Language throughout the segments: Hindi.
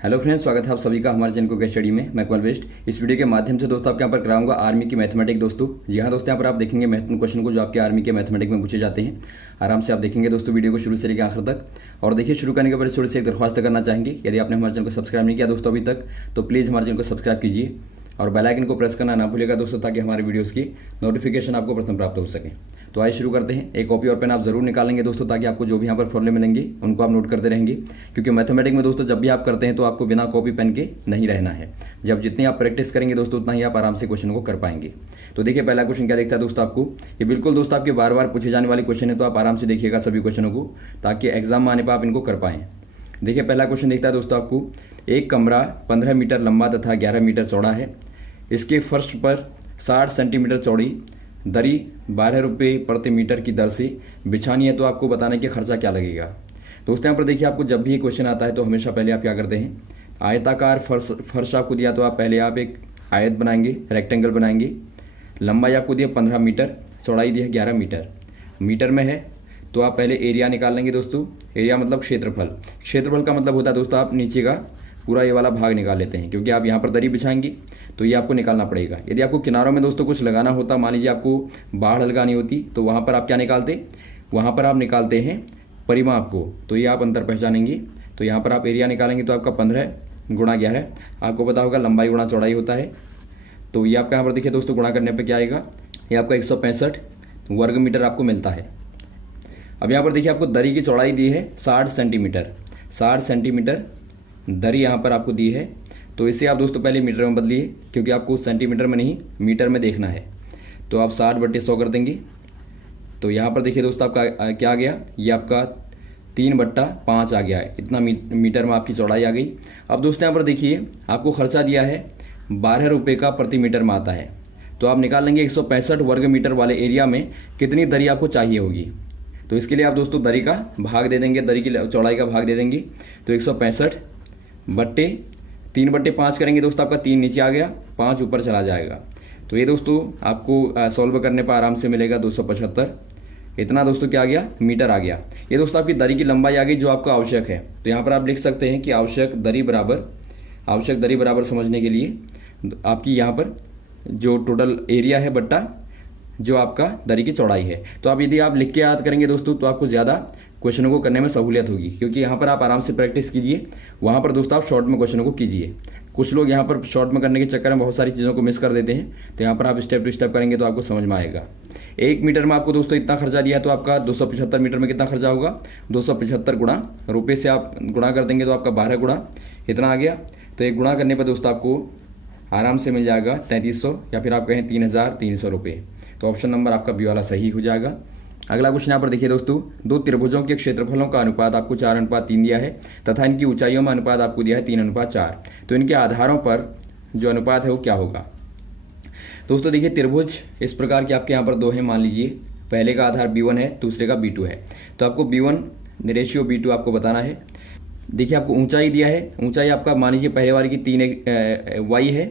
हेलो फ्रेंड्स, स्वागत है आप सभी का हमारे चैनल को गेस्ट स्टडी में। मैं कमल वेस्ट। इस वीडियो के माध्यम से दोस्तों आपके यहाँ पर कराऊंगा आर्मी की मैथमेटिक्स। दोस्तों जी हाँ दोस्तों, यहाँ पर आप देखेंगे महत्वपूर्ण क्वेश्चन को जो आपके आर्मी के मैथमेटिक्स में पूछे जाते हैं। आराम से आप देखेंगे दोस्तों वीडियो को शुरू से लेकर आखिर तक। और देखिए, शुरू करने के बाद थोड़ी सी एक दरख्वास्त करना चाहेंगे, यदि आपने हमारे चैनल को सब्सक्राइब नहीं किया दोस्तों अभी तक, तो प्लीज़ हमारे चैनल को सब्सक्राइब कीजिए और बेल आइकन को प्रेस करना ना भूलिएगा दोस्तों, ताकि हमारे वीडियोस की नोटिफिकेशन आपको प्रथम प्राप्त हो सके। तो आइए शुरू करते हैं। एक कॉपी और पेन आप जरूर निकालेंगे दोस्तों, ताकि आपको जो भी यहाँ पर फॉर्मूले मिलेंगे उनको आप नोट करते रहेंगे, क्योंकि मैथमेटिक्स में दोस्तों जब भी आप करते हैं तो आपको बिना कॉपी पेन के नहीं रहना है। जब जितनी आप प्रैक्टिस करेंगे दोस्तों, उतना ही आप आराम से क्वेश्चन को कर पाएंगे। तो देखिए, पहला क्वेश्चन क्या दिखता है दोस्तों आपको। ये बिल्कुल दोस्तों आपके बार बार पूछे जाने वाले क्वेश्चन है, तो आप आराम से देखिएगा सभी क्वेश्चनों को, ताकि एग्जाम में आने पर आप इनको कर पाएं। देखिए, पहला क्वेश्चन दिखता है दोस्तों आपको। एक कमरा 15 मीटर लंबा तथा 11 मीटर चौड़ा है। इसके फर्श पर 60 सेंटीमीटर चौड़ी दरी 12 रुपये प्रति मीटर की दर से बिछानी है, तो आपको बताने के खर्चा क्या लगेगा। दोस्तों यहाँ पर देखिए, आपको जब भी ये क्वेश्चन आता है तो हमेशा पहले आप क्या करते हैं, आयताकार फर्श आपको दिया तो आप पहले आप एक आयत बनाएंगे, रेक्टेंगल बनाएंगे। लंबाई आपको दिया 15 मीटर, चौड़ाई दी है 11 मीटर। मीटर में है तो आप पहले एरिया निकाल लेंगे दोस्तों। एरिया मतलब क्षेत्रफल। क्षेत्रफल का मतलब होता है दोस्तों, आप नीचे का पूरा ये वाला भाग निकाल लेते हैं, क्योंकि आप यहाँ पर दरी बिछाएंगे तो ये आपको निकालना पड़ेगा। यदि आपको किनारों में दोस्तों कुछ लगाना होता, मान लीजिए आपको बाढ़ लगानी होती, तो वहाँ पर आप क्या निकालते, वहाँ पर आप निकालते हैं परिमाप को। तो ये आप अंतर पहचानेंगे। तो यहाँ पर आप एरिया निकालेंगे तो आपका 15 गुणा 11, आपको पता होगा लंबाई गुणा चौड़ाई होता है। तो ये आपका यहाँ पर देखिए दोस्तों, गुणा करने पर क्या आएगा, ये आपका 165 वर्ग मीटर आपको मिलता है। अब यहाँ पर देखिए, आपको दरी की चौड़ाई दी है 60 सेंटीमीटर। 60 सेंटीमीटर दरी यहाँ पर आपको दी है, तो इसे आप दोस्तों पहले मीटर में बदलिए, क्योंकि आपको सेंटीमीटर में नहीं मीटर में देखना है। तो आप 60/100 कर देंगे। तो यहाँ पर देखिए दोस्तों, आपका क्या आ गया, ये आपका 3/5 आ गया है। इतना मीटर में आपकी चौड़ाई आ गई। अब दोस्तों यहाँ पर देखिए, आपको खर्चा दिया है 12 रुपये का प्रति मीटर में आता है। तो आप निकाल लेंगे 165 वर्ग मीटर वाले एरिया में कितनी दरी आपको चाहिए होगी। तो इसके लिए आप दोस्तों दरी का भाग दे देंगे, दरी की चौड़ाई का भाग दे देंगे। तो 165 बट्टे 3/5 करेंगे दोस्तों, आपका 3 नीचे आ गया, 5 ऊपर चला जाएगा। तो ये दोस्तों आपको सॉल्व करने पर आराम से मिलेगा 275। इतना दोस्तों क्या आ गया, मीटर आ गया। ये दोस्तों आपकी दरी की लंबाई आ गई जो आपका आवश्यक है। तो यहाँ पर आप लिख सकते हैं कि आवश्यक दरी बराबर समझने के लिए आपकी यहाँ पर जो टोटल एरिया है बट्टा जो आपका दरी की चौड़ाई है। तो आप यदि आप लिख के याद करेंगे दोस्तों, तो आपको ज़्यादा क्वेश्चनों को करने में सहूलियत होगी, क्योंकि यहाँ पर आप आराम से प्रैक्टिस कीजिए, वहाँ पर दोस्तों आप शॉर्ट में क्वेश्चनों को कीजिए। कुछ लोग यहाँ पर शॉर्ट में करने के चक्कर में बहुत सारी चीज़ों को मिस कर देते हैं। तो यहाँ पर आप स्टेप टू स्टेप करेंगे तो आपको समझ में आएगा। 1 मीटर में आपको दोस्तों इतना खर्चा दिया है, तो आपका 275 मीटर में कितना खर्चा होगा, 275 गुणा रुपये से आप गुणा कर देंगे तो आपका 12 गुणा इतना आ गया। तो एक गुणा करने पर दोस्तों आपको आराम से मिल जाएगा 3300, या फिर आप कहें 3300 रुपये। तो ऑप्शन नंबर आपका बी वाला सही हो जाएगा। अगला क्वेश्चन यहाँ पर देखिए दोस्तों, दो त्रिभुजों के क्षेत्रफलों का अनुपात आपको 4:3 दिया है, तथा इनकी ऊंचाइयों में अनुपात आपको दिया है 3:4। तो इनके आधारों पर जो अनुपात है वो क्या होगा। दोस्तों देखिए, त्रिभुज इस प्रकार के आपके यहाँ पर दो हैं। मान लीजिए पहले का आधार B1 है, दूसरे का B2 है। तो आपको B1 रेशियो B2 आपको बताना है। देखिए, आपको ऊंचाई दिया है। ऊंचाई आपका मान लीजिए पहले वाले की 3y है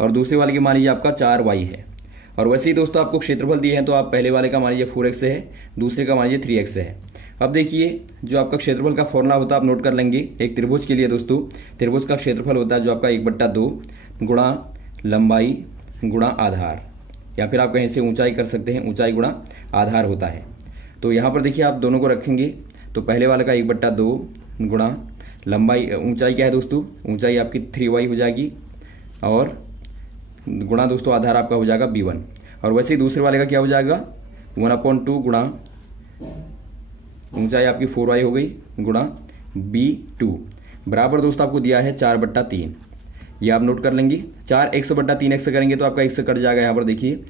और दूसरे वाले की मान लीजिए आपका 4y है। और वैसे ही दोस्तों आपको क्षेत्रफल दिए हैं, तो आप पहले वाले का मान लीजिए 4x है, दूसरे का मान लीजिए 3x है। अब देखिए, जो आपका क्षेत्रफल का फॉर्मूला होता है आप नोट कर लेंगे। एक त्रिभुज के लिए दोस्तों, त्रिभुज का क्षेत्रफल होता है जो आपका 1/2 गुणा लंबाई गुणा आधार, या फिर आप कहीं से ऊंचाई कर सकते हैं, ऊंचाई गुणा आधार होता है। तो यहाँ पर देखिए, आप दोनों को रखेंगे तो पहले वाले का 1/2 गुणा लंबाई, ऊंचाई क्या है दोस्तों, ऊंचाई आपकी 3y हो जाएगी, और गुणा दोस्तों आधार आपका हो जाएगा B1। और वैसे ही दूसरे वाले का क्या हो जाएगा, 1/2 गुणा ऊंचाई आपकी 4y हो गई गुणा B2 बराबर दोस्तों आपको दिया है 4/3। ये आप नोट कर लेंगे। 4x/3x करेंगे तो आपका x कट जाएगा। यहाँ पर देखिए,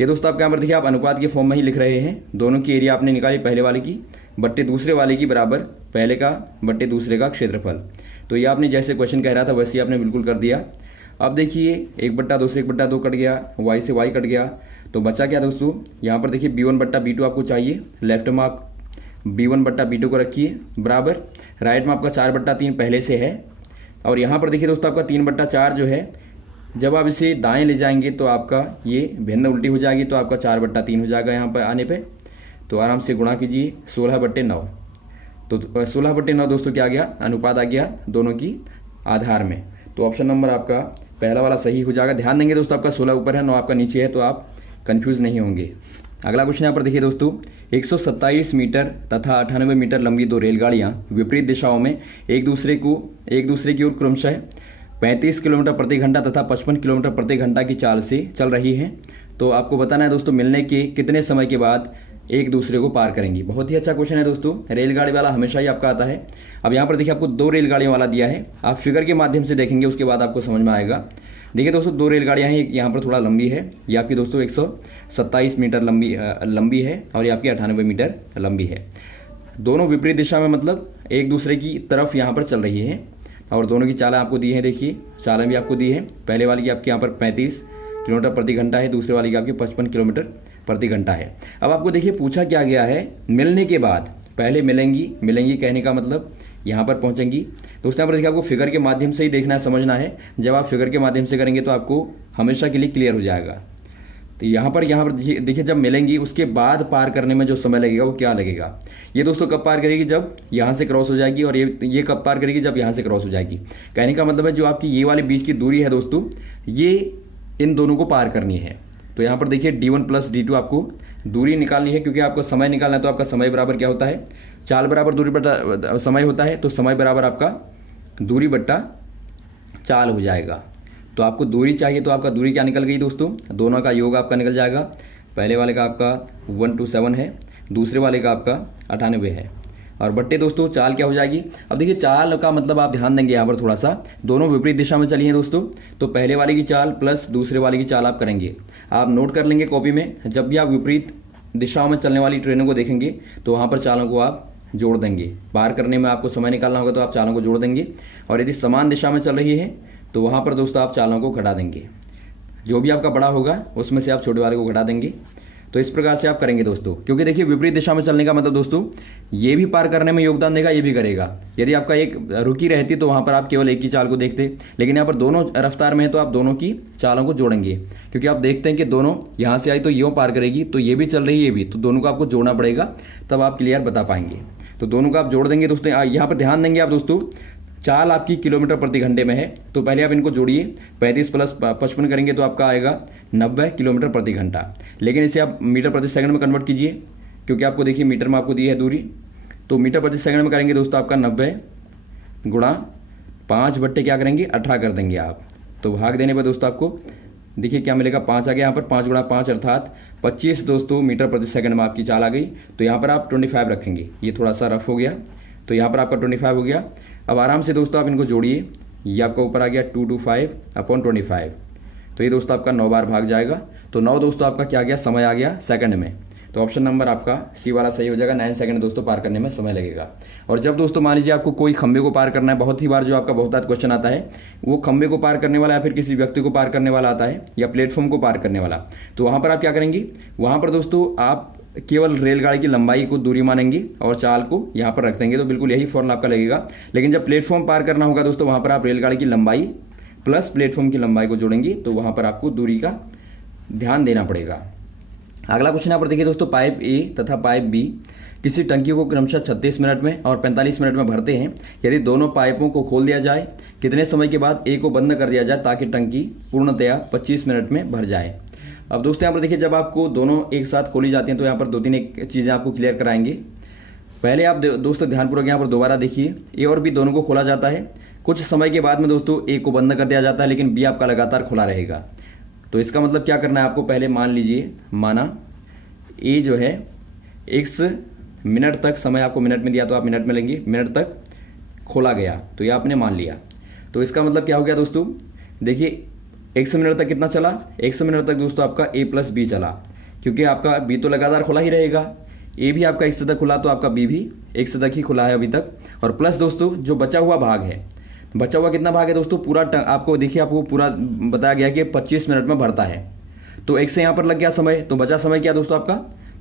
ये दोस्तों आपके यहाँ पर देखिए, आप अनुपात के फॉर्म में ही लिख रहे हैं। दोनों की एरिया आपने निकाली, पहले वाले की बट्टे दूसरे वाले की बराबर पहले का बट्टे दूसरे का क्षेत्रफल। तो ये आपने जैसे क्वेश्चन कह रहा था वैसे ही आपने बिल्कुल कर दिया। अब देखिए, 1/2 से 1/2 कट गया, y से y कट गया, तो बचा क्या दोस्तों, यहाँ पर देखिए B1/B2 आपको चाहिए। लेफ्ट में आप B1/B2 को रखिए बराबर, राइट में आपका 4/3 पहले से है। और यहाँ पर देखिए दोस्तों, आपका 3/4 जो है, जब आप इसे दाएं ले जाएंगे तो आपका ये भिन्न उल्टी हो जाएगी, तो आपका 4/3 हो जाएगा यहाँ पर आने पे। तो आराम से गुणा कीजिए 16/9। तो 16/9 दोस्तों क्या आ गया, अनुपात आ गया दोनों की आधार में। तो ऑप्शन नंबर आपका पहला वाला सही हो जाएगा। ध्यान देंगे दोस्तों, आपका 16 ऊपर है, 9 आपका नीचे है, तो आप कंफ्यूज नहीं होंगे। अगला क्वेश्चन यहाँ पर देखिए दोस्तों, 127 मीटर तथा 98 मीटर लंबी दो रेलगाड़ियाँ विपरीत दिशाओं में एक दूसरे की ओर क्रमशः 35 किलोमीटर प्रति घंटा तथा 55 किलोमीटर प्रति घंटा की चाल से चल रही हैं। तो आपको बताना है दोस्तों, मिलने के कितने समय के बाद एक दूसरे को पार करेंगी। बहुत ही अच्छा क्वेश्चन है दोस्तों, रेलगाड़ी वाला हमेशा ही आपका आता है। अब यहाँ पर देखिए आपको 2 रेलगाड़ियों वाला दिया है, आप फिगर के माध्यम से देखेंगे, उसके बाद आपको समझ में आएगा। देखिए दोस्तों, 2 रेलगाड़ियाँ हैं, एक यहाँ पर थोड़ा लंबी है, ये आपकी दोस्तों 127 मीटर लंबी है और ये आपकी 98 मीटर लंबी है। दोनों विपरीत दिशा में, मतलब एक दूसरे की तरफ यहाँ पर चल रही है और दोनों की चालें आपको दी हैं। देखिए चालें भी आपको दी है, पहले वाली की आपके यहाँ पर 35 किलोमीटर प्रति घंटा है, दूसरे वाली की आपकी 55 किलोमीटर प्रति घंटा है। अब आपको देखिए पूछा क्या गया है, मिलने के बाद, पहले मिलेंगी कहने का मतलब यहाँ पर पहुँचेंगी। दोस्तों यहाँ पर देखिए आपको फिगर के माध्यम से ही देखना है, समझना है। जब आप फिगर के माध्यम से करेंगे तो आपको हमेशा के लिए क्लियर हो जाएगा। तो यहाँ पर देखिए जब मिलेंगी उसके बाद पार करने में जो समय लगेगा वो क्या लगेगा। ये दोस्तों कब पार करेगी, जब यहाँ से क्रॉस हो जाएगी, और ये कब पार करेगी, जब यहाँ से क्रॉस हो जाएगी। कहने का मतलब है जो आपकी ये वाले बीच की दूरी है दोस्तों, ये इन दोनों को पार करनी है। तो यहाँ पर देखिए D1 + D2 आपको दूरी निकालनी है, क्योंकि आपको समय निकालना है। तो आपका समय बराबर क्या होता है, चाल बराबर दूरी बट्टा समय होता है। तो समय बराबर आपका दूरी बट्टा चाल हो जाएगा। तो आपको दूरी चाहिए, तो आपका दूरी क्या निकल गई दोस्तों, दोनों का योग आपका निकल जाएगा। पहले वाले का आपका 127 है, दूसरे वाले का आपका 98 है, और बट्टे दोस्तों चाल क्या हो जाएगी। अब देखिए चाल का मतलब आप ध्यान देंगे यहाँ पर थोड़ा सा, दोनों विपरीत दिशा में चली हैं दोस्तों। तो पहले वाले की चाल प्लस दूसरे वाले की चाल आप करेंगे, आप नोट कर लेंगे कॉपी में। जब भी आप विपरीत दिशाओं में चलने वाली ट्रेनों को देखेंगे तो वहाँ पर चालों को आप जोड़ देंगे। पार करने में आपको समय निकालना होगा तो आप चालों को जोड़ देंगे, और यदि समान दिशा में चल रही है तो वहाँ पर दोस्तों आप चालों को घटा देंगे। जो भी आपका बड़ा होगा उसमें से आप छोटे वाले को घटा देंगे। तो इस प्रकार से आप करेंगे दोस्तों, क्योंकि देखिए विपरीत दिशा में चलने का मतलब दोस्तों ये भी पार करने में योगदान देगा, ये भी करेगा। यदि आपका एक रुकी रहती तो वहाँ पर आप केवल एक की चाल को देखते, लेकिन यहाँ पर दोनों रफ्तार में है तो आप दोनों की चालों को जोड़ेंगे। क्योंकि आप देखते हैं कि दोनों यहाँ से आई तो यूँ पार करेगी, तो ये भी चल रही है ये भी, तो दोनों को आपको जोड़ना पड़ेगा, तब आप क्लियर बता पाएंगे। तो दोनों को आप जोड़ देंगे दोस्तों। यहाँ पर ध्यान देंगे आप दोस्तों, चाल आपकी किलोमीटर प्रति घंटे में है, तो पहले आप इनको जोड़िए। 35 + 55 करेंगे तो आपका आएगा 90 किलोमीटर प्रति घंटा। लेकिन इसे आप मीटर प्रति सेकंड में कन्वर्ट कीजिए, क्योंकि आपको देखिए मीटर में आपको दी है दूरी। तो मीटर प्रति सेकंड में करेंगे दोस्तों आपका 90 गुणा 5 बट्टे क्या करेंगे 18 कर देंगे आप। तो भाग देने पर दोस्तों आपको देखिए क्या मिलेगा, 5 आ गया यहाँ पर, 5 गुणा 5 अर्थात 25 दोस्तों मीटर प्रति सेकंड में आपकी चाल आ गई। तो यहाँ पर आप 25 रखेंगे, ये थोड़ा सा रफ हो गया, तो यहाँ पर आपका 25 हो गया। अब आराम से दोस्तों आप इनको जोड़िए, ये आपका ऊपर आ गया 225/25। तो ये दोस्तों आपका 9 बार भाग जाएगा। तो 9 दोस्तों आपका क्या गया, समय आ गया सेकंड में। तो ऑप्शन नंबर आपका सी वाला सही हो जाएगा। 9 सेकंड दोस्तों पार करने में समय लगेगा। और जब दोस्तों मान लीजिए आपको कोई खंबे को पार करना है, बहुत ही बार जो आपका बहुत क्वेश्चन आता है वो खंबे को पार करने वाला या फिर किसी व्यक्ति को पार करने वाला आता है, या प्लेटफॉर्म को पार करने वाला, तो वहाँ पर आप क्या करेंगे, वहाँ पर दोस्तों आप केवल रेलगाड़ी की लंबाई को दूरी मानेंगे और चाल को यहाँ पर रख देंगे। तो बिल्कुल यही फॉर्मूला आपका लगेगा। लेकिन जब प्लेटफॉर्म पार करना होगा दोस्तों, वहाँ पर आप रेलगाड़ी की लंबाई प्लस प्लेटफॉर्म की लंबाई को जोड़ेंगे, तो वहाँ पर आपको दूरी का ध्यान देना पड़ेगा। अगला क्वेश्चन यहाँ पर देखिए दोस्तों, पाइप ए तथा पाइप बी किसी टंकी को क्रमशः 36 मिनट में और 45 मिनट में भरते हैं। यदि दोनों पाइपों को खोल दिया जाए, कितने समय के बाद ए को बंद कर दिया जाए ताकि टंकी पूर्णतया 25 मिनट में भर जाए। अब दोस्तों यहाँ पर देखिए, जब आपको दोनों एक साथ खोली जाती हैं तो यहाँ पर 2-3 चीज़ें आपको क्लियर कराएंगे। पहले आप दोस्तों ध्यानपूर्वक यहाँ पर दोबारा देखिए, ए और बी दोनों को खोला जाता है। कुछ समय के बाद में दोस्तों ए को बंद कर दिया जाता है, लेकिन बी आपका लगातार खुला रहेगा। तो इसका मतलब क्या करना है आपको, पहले मान लीजिए, माना ए जो है x मिनट तक, समय आपको मिनट में दिया तो आप मिनट में लेंगे, मिनट तक खोला गया, तो ये आपने मान लिया। तो इसका मतलब क्या हो गया दोस्तों, देखिए 100 मिनट तक कितना चला, 100 मिनट तक दोस्तों आपका a + b चला, क्योंकि आपका b तो लगातार खुला ही रहेगा। a भी आपका 100 तक खुला तो आपका b भी 100 तक ही खुला है अभी तक। और प्लस दोस्तों जो बचा हुआ भाग है, बचा हुआ कितना भाग है दोस्तों, पूरा आपको देखिए, आपको पूरा बताया गया कि 25 मिनट में भरता है। तो 100 यहाँ पर लग गया समय, तो बचा समय क्या दोस्तों आपका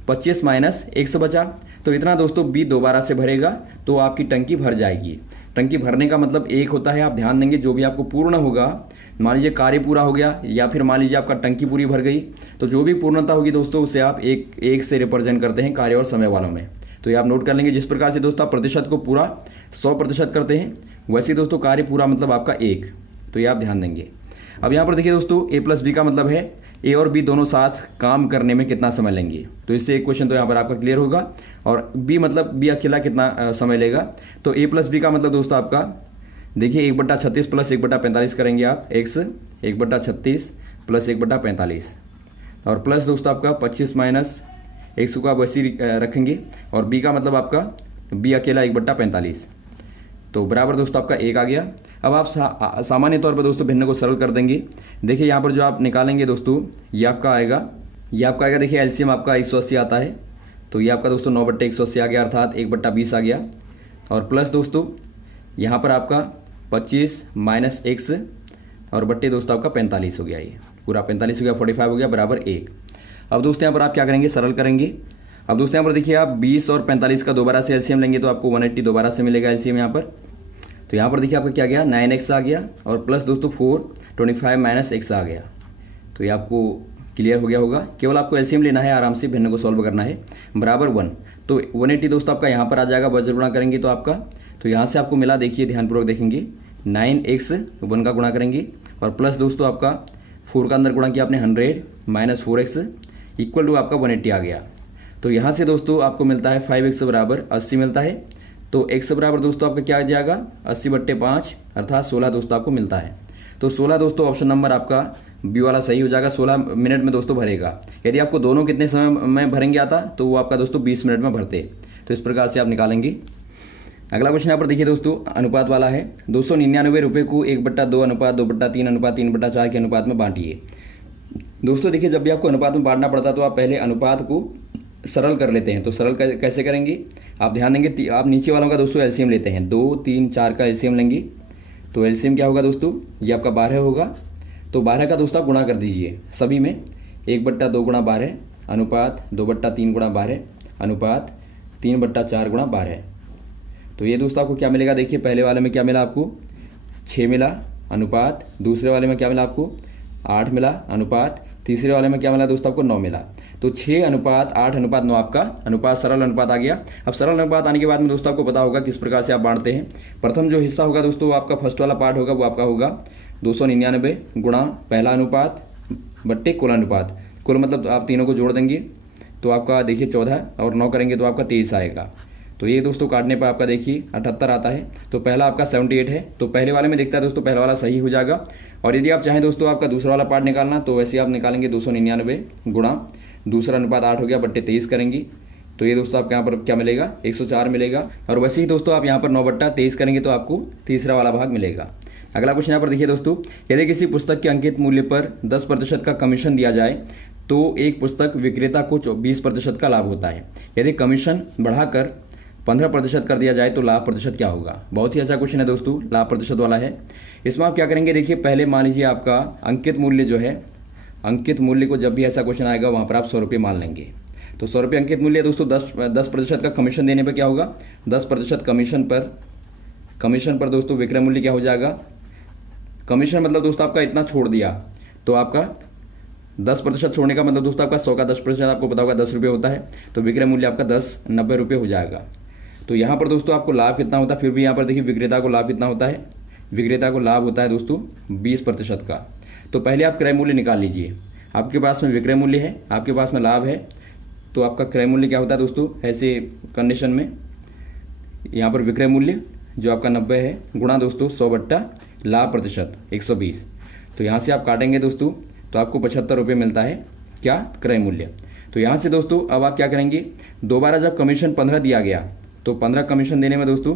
25 - 100 बचा। तो इतना दोस्तों बी दोबारा से भरेगा तो आपकी टंकी भर जाएगी। टंकी भरने का मतलब एक होता है, आप ध्यान देंगे, जो भी आपको पूर्ण होगा, मान लीजिए कार्य पूरा हो गया या फिर मान लीजिए आपका टंकी पूरी भर गई, तो जो भी पूर्णता होगी दोस्तों उसे आप एक से रिप्रेजेंट करते हैं कार्य और समय वालों में। तो ये आप नोट कर लेंगे। जिस प्रकार से दोस्तों आप प्रतिशत को पूरा 100% करते हैं, वैसे दोस्तों कार्य पूरा मतलब आपका 1, तो ये आप ध्यान देंगे। अब यहाँ पर देखिए दोस्तों ए प्लस बी का मतलब है ए और बी दोनों साथ काम करने में कितना समय लेंगे, तो इससे एक क्वेश्चन तो यहाँ पर आपका क्लियर होगा। और बी मतलब बी अकेला कितना समय लेगा, तो ए प्लस बी का मतलब दोस्तों आपका देखिए 1/36 प्लस 1/45 करेंगे आप, एक्स 1/36 प्लस 1/45 और प्लस दोस्तों आपका 25 माइनस एक्स को आप वैसे ही रखेंगे और बी का मतलब आपका बी अकेला 1/45, तो बराबर दोस्तों आपका 1 आ गया। अब आप सामान्य तौर पर दोस्तों भिन्न को सरल कर देंगे। देखिए यहाँ पर जो आप निकालेंगे दोस्तों ये आपका आएगा देखिए एलसीएम आपका 180 आता है, तो ये आपका दोस्तों 9/180 आ गया, अर्थात 1/20 आ गया। और प्लस दोस्तों यहाँ पर आपका 25 माइनस एक्स और बट्टे दोस्तों आपका 45 हो गया, ये पूरा 45 हो गया, 45 हो गया, बराबर 1। अब दोस्तों यहाँ पर आप क्या करेंगे, सरल करेंगे। अब दोस्तों यहाँ पर देखिए आप 20 और 45 का दोबारा से एलसीएम लेंगे तो आपको 180 दोबारा से मिलेगा एलसीएम यहाँ पर। तो यहाँ पर देखिए आपका क्या गया 9x आ गया और प्लस दोस्तों 425 माइनस x आ गया, तो ये आपको क्लियर हो गया होगा। केवल आपको एलसीएम लेना है, आराम से भिन्न को सॉल्व करना है, बराबर 1। तो 180 दोस्तों आपका यहाँ पर आ जाएगा, वज्र गुणा करेंगे तो आपका, तो यहाँ से आपको मिला, देखिए ध्यानपूर्वक देखेंगे 9x 1 का गुणा करेंगे और प्लस दोस्तों आपका 4 का अंदर गुणा किया आपने 100 माइनस 4x इक्वल टू आपका 180 आ गया। तो यहाँ से दोस्तों आपको मिलता है 5x बराबर 80 मिलता है, तो x बराबर दोस्तों आपका क्या आ जाएगा 80/5 अर्थात 16 दोस्तों आपको मिलता है। तो 16 दोस्तों ऑप्शन नंबर आपका बी वाला सही हो जाएगा, 16 मिनट में दोस्तों भरेगा। यदि आपको दोनों कितने समय में भरेंगे आता तो वो आपका दोस्तों 20 मिनट में भरते, तो इस प्रकार से आप निकालेंगे। अगला क्वेश्चन यहाँ पर देखिए दोस्तों अनुपात वाला है। 299 रुपये को 1/2 अनुपात 2/3 अनुपात 3/4 के अनुपात में बांटिए। दोस्तों देखिए जब भी आपको अनुपात में बांटना पड़ता है तो आप पहले अनुपात को सरल कर लेते हैं। तो सरल कैसे करेंगे, आप ध्यान देंगे, आप नीचे वालों का दोस्तों एलसीएम लेते हैं, 2 3 4 का एलसीएम लेंगे। तो एलसीएम क्या होगा दोस्तों, ये आपका 12 होगा, तो 12 का दोस्तों आप गुणा कर दीजिए सभी में, 1/2 गुणा 12 अनुपात 2/3 गुणा 12 अनुपात 3/4 गुणा 12। तो ये दोस्तों आपको क्या मिलेगा, देखिए पहले वाले में क्या मिला आपको 6 मिला अनुपात, दूसरे वाले में क्या मिला आपको 8 मिला अनुपात, तीसरे वाले में क्या मिला दोस्तों आपको 9 मिला। तो 6 अनुपात 8 अनुपात 9 आपका अनुपात सरल अनुपात आ गया। अब सरल अनुपात आने के बाद में दोस्तों आपको पता होगा किस प्रकार से आप बांटते हैं। प्रथम जो हिस्सा होगा दोस्तों आपका फर्स्ट वाला पार्ट होगा, वो आपका होगा 299 गुणा पहला अनुपात बट्टे कुल अनुपात, कुल मतलब आप तीनों को जोड़ देंगे तो आपका देखिए 14 और 9 करेंगे तो आपका 23 आएगा। तो ये दोस्तों काटने पर आपका देखिए 78 आता है। तो पहला आपका 78 है, तो पहले वाले में दिखता है दोस्तों पहला वाला सही हो जाएगा। और यदि आप चाहें दोस्तों आपका दूसरा वाला पार्ट निकालना तो वैसे आप निकालेंगे 299 गुणा दूसरा अनुपात 8 हो गया बट्टे 23 करेंगे, तो ये दोस्तों आपके यहाँ पर क्या मिलेगा 104 मिलेगा। और वैसे ही दोस्तों आप यहाँ पर 9/23 करेंगे तो आपको तीसरा वाला भाग मिलेगा। अगला क्वेश्चन यहाँ पर देखिए दोस्तों, यदि किसी पुस्तक के अंकित मूल्य पर 10% का कमीशन दिया जाए तो एक पुस्तक विक्रेता को 20% का लाभ होता है। यदि कमीशन बढ़ाकर 15% कर दिया जाए तो लाभ प्रतिशत क्या होगा। बहुत ही अच्छा क्वेश्चन है दोस्तों, लाभ प्रतिशत वाला है। इसमें आप क्या करेंगे, देखिए पहले मान लीजिए आपका अंकित मूल्य जो है, अंकित मूल्य को जब भी ऐसा क्वेश्चन आएगा वहाँ पर आप 100 रुपये मान लेंगे। तो 100 रुपये अंकित मूल्य दोस्तों 10% का कमीशन देने पर क्या होगा, 10% कमीशन पर दोस्तों विक्रय मूल्य क्या हो जाएगा, कमीशन मतलब दोस्तों आपका इतना छोड़ दिया तो आपका 10% छोड़ने का मतलब दोस्तों आपका 100 का 10% आपको पता होगा 10 रुपये होता है, तो विक्रय मूल्य आपका 90 रुपये हो जाएगा। तो यहाँ पर दोस्तों आपको लाभ कितना होता है, फिर भी यहाँ पर देखिए विक्रेता को लाभ कितना होता है, विक्रेता को लाभ होता है दोस्तों 20% का। तो पहले आप क्रय मूल्य निकाल लीजिए, आपके पास में विक्रय मूल्य है, आपके पास में लाभ है, तो आपका क्रय मूल्य क्या होता है दोस्तों ऐसे कंडीशन में, यहाँ पर विक्रय मूल्य जो आपका 90 है गुणा दोस्तों 100 बट्टा लाभ प्रतिशत 120। तो यहाँ से आप काटेंगे दोस्तों तो आपको 75 रुपये मिलता है क्या, क्रय मूल्य। तो यहाँ से दोस्तों अब आप क्या करेंगे, दोबारा जब कमीशन 15 दिया गया तो 15 कमीशन देने में दोस्तों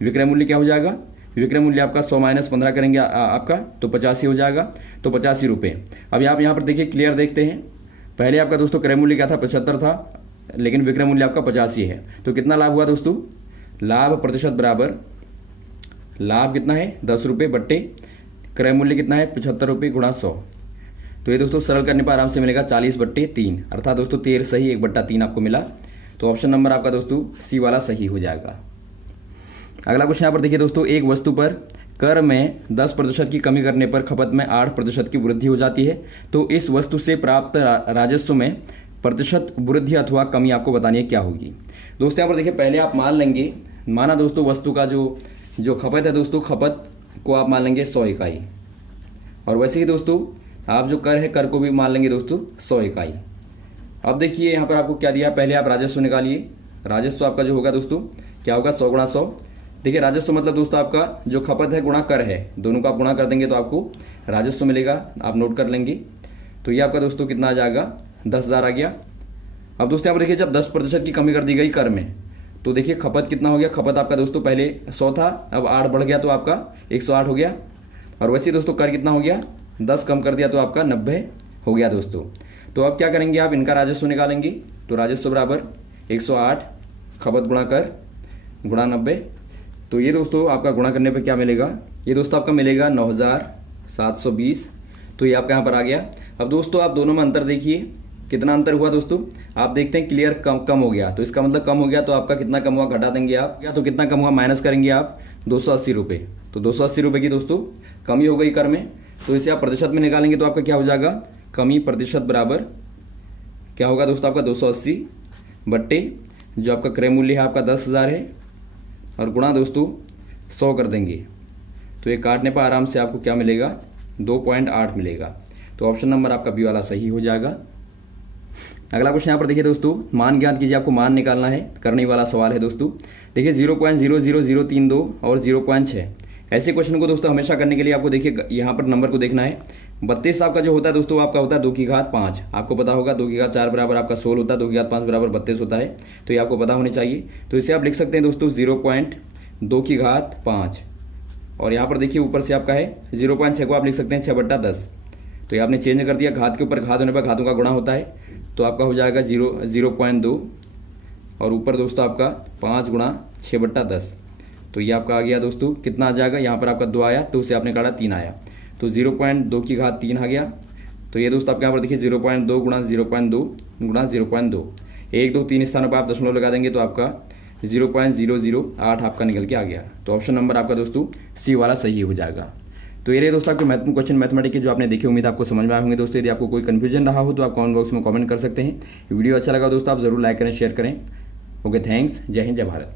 विक्रय मूल्य क्या हो जाएगा, विक्रय मूल्य आपका 100 माइनस 15 करेंगे आपका तो 85 हो जाएगा, तो 85 रुपये। अब आप यहाँ पर देखिए क्लियर देखते हैं, पहले आपका दोस्तों क्रय मूल्य क्या था 75 था, लेकिन विक्रय मूल्य आपका 85 है, तो कितना लाभ हुआ दोस्तों, लाभ प्रतिशत बराबर लाभ कितना है 10 रुपये बट्टे क्रय मूल्य कितना है 75 रुपये गुणा 100। तो ये दोस्तों सरल करने पर आराम से मिलेगा 40/3 अर्थात दोस्तों 13 सही 1/3 आपको मिला। तो ऑप्शन नंबर आपका दोस्तों सी वाला सही हो जाएगा। अगला क्वेश्चन यहाँ पर देखिए दोस्तों, एक वस्तु पर कर में 10% की कमी करने पर खपत में 8% की वृद्धि हो जाती है, तो इस वस्तु से प्राप्त राजस्व में प्रतिशत वृद्धि अथवा कमी आपको बतानी है क्या होगी। दोस्तों यहाँ पर देखिए पहले आप मान लेंगे, माना दोस्तों वस्तु का जो जो खपत है दोस्तों, खपत को आप मान लेंगे 100 इकाई। और वैसे ही दोस्तों आप जो कर है, कर को भी मान लेंगे दोस्तों 100 इकाई। अब देखिए यहाँ पर आपको क्या दिया, पहले आप राजस्व निकालिए। राजस्व आपका जो होगा दोस्तों क्या होगा, 100 गुणा 100। देखिए राजस्व मतलब दोस्तों आपका जो खपत है गुणा कर है, दोनों का आप गुणा कर देंगे तो आपको राजस्व मिलेगा, आप नोट कर लेंगे। तो ये आपका दोस्तों कितना आ जाएगा, 10,000 आ गया। अब दोस्तों यहाँ पर देखिए जब 10% की कमी कर दी गई कर में, तो देखिए खपत कितना हो गया, खपत आपका दोस्तों पहले 100 था, अब 8 बढ़ गया तो आपका 108 हो गया। और वैसे दोस्तों कर कितना हो गया, 10 कम कर दिया तो आपका 90 हो गया दोस्तों। तो अब क्या करेंगे, आप इनका राजस्व निकालेंगे। तो राजस्व बराबर 108 खपत गुणा कर गुणा 90। तो ये दोस्तों आपका गुणा करने पे क्या मिलेगा, ये दोस्तों आपका मिलेगा 9,720। तो ये आपका यहाँ पर आ गया। अब दोस्तों आप दोनों में अंतर देखिए, कितना अंतर हुआ दोस्तों, आप देखते हैं क्लियर कम हो गया। तो इसका मतलब कम हो गया, तो आपका कितना कम हुआ घटा देंगे आप, या तो कितना कम हुआ माइनस करेंगे आप 280 रुपये। तो 280 रुपये की दोस्तों कमी हो गई कर में। तो इसे आप प्रतिशत में निकालेंगे तो आपका क्या हो जाएगा, कमी प्रतिशत बराबर क्या होगा दोस्तों आपका 280 बट्टे जो आपका क्रय मूल्य है आपका 10,000 है, और गुणा दोस्तों 100 कर देंगे। तो ये काटने पर आराम से आपको क्या मिलेगा, 2.8 मिलेगा। तो ऑप्शन नंबर आपका बी वाला सही हो जाएगा। अगला क्वेश्चन यहाँ पर देखिए दोस्तों, मान ज्ञात कीजिए, आपको मान निकालना है, करने वाला सवाल है दोस्तों। देखिए 0.00032 और 0.6 ऐसे क्वेश्चन को दोस्तों हमेशा करने के लिए आपको देखिए यहाँ पर नंबर को देखना है। 32 आपका जो होता है दोस्तों आपका होता है 2 की घात 5, आपको पता होगा 2 की घात 4 बराबर आपका 16 होता है, 2 की घात 5 बराबर 32 होता है। तो ये आपको पता होनी चाहिए। तो इसे आप लिख सकते हैं दोस्तों 0.2 की घात 5, और यहाँ पर देखिए ऊपर से आपका है 0.6 को आप लिख सकते हैं 6/10। तो ये आपने चेंज कर दिया, घात के ऊपर घात होने पर घातों का गुणा होता है, तो आपका हो जाएगा 0.2, और ऊपर दोस्तों आपका 5 गुणा 6/10। तो ये आपका आ गया दोस्तों, कितना आ जाएगा, यहाँ पर आपका 2 आया तो उसे आपने काटा 3 आया, तो 0.2 की घात 3 आ गया। तो ये दोस्तों आपके यहाँ पर देखिए 0.2 गुणा 0.2 गुणा 0.2, 1 2 3 स्थानों पर आप दशमलव लगा देंगे तो आपका 0.008 आपका निकल के आ गया। तो ऑप्शन नंबर आपका दोस्तों सी वाला सही हो जाएगा। तो ये रहे दोस्तों आपके महत्वपूर्ण क्वेश्चन मैथमेटिक्स के जो आपने देखे, उम्मीद आपको समझ में आए होंगे दोस्तों। यदि आपको कोई कन्फ्यूजन रहा हो तो आप कमेंट बॉक्स में कमेंट कर सकते हैं। वीडियो अच्छा लगा दोस्तों आप जरूर लाइक करें, शेयर करें। ओके, थैंक्स, जय हिंद, जय भारत।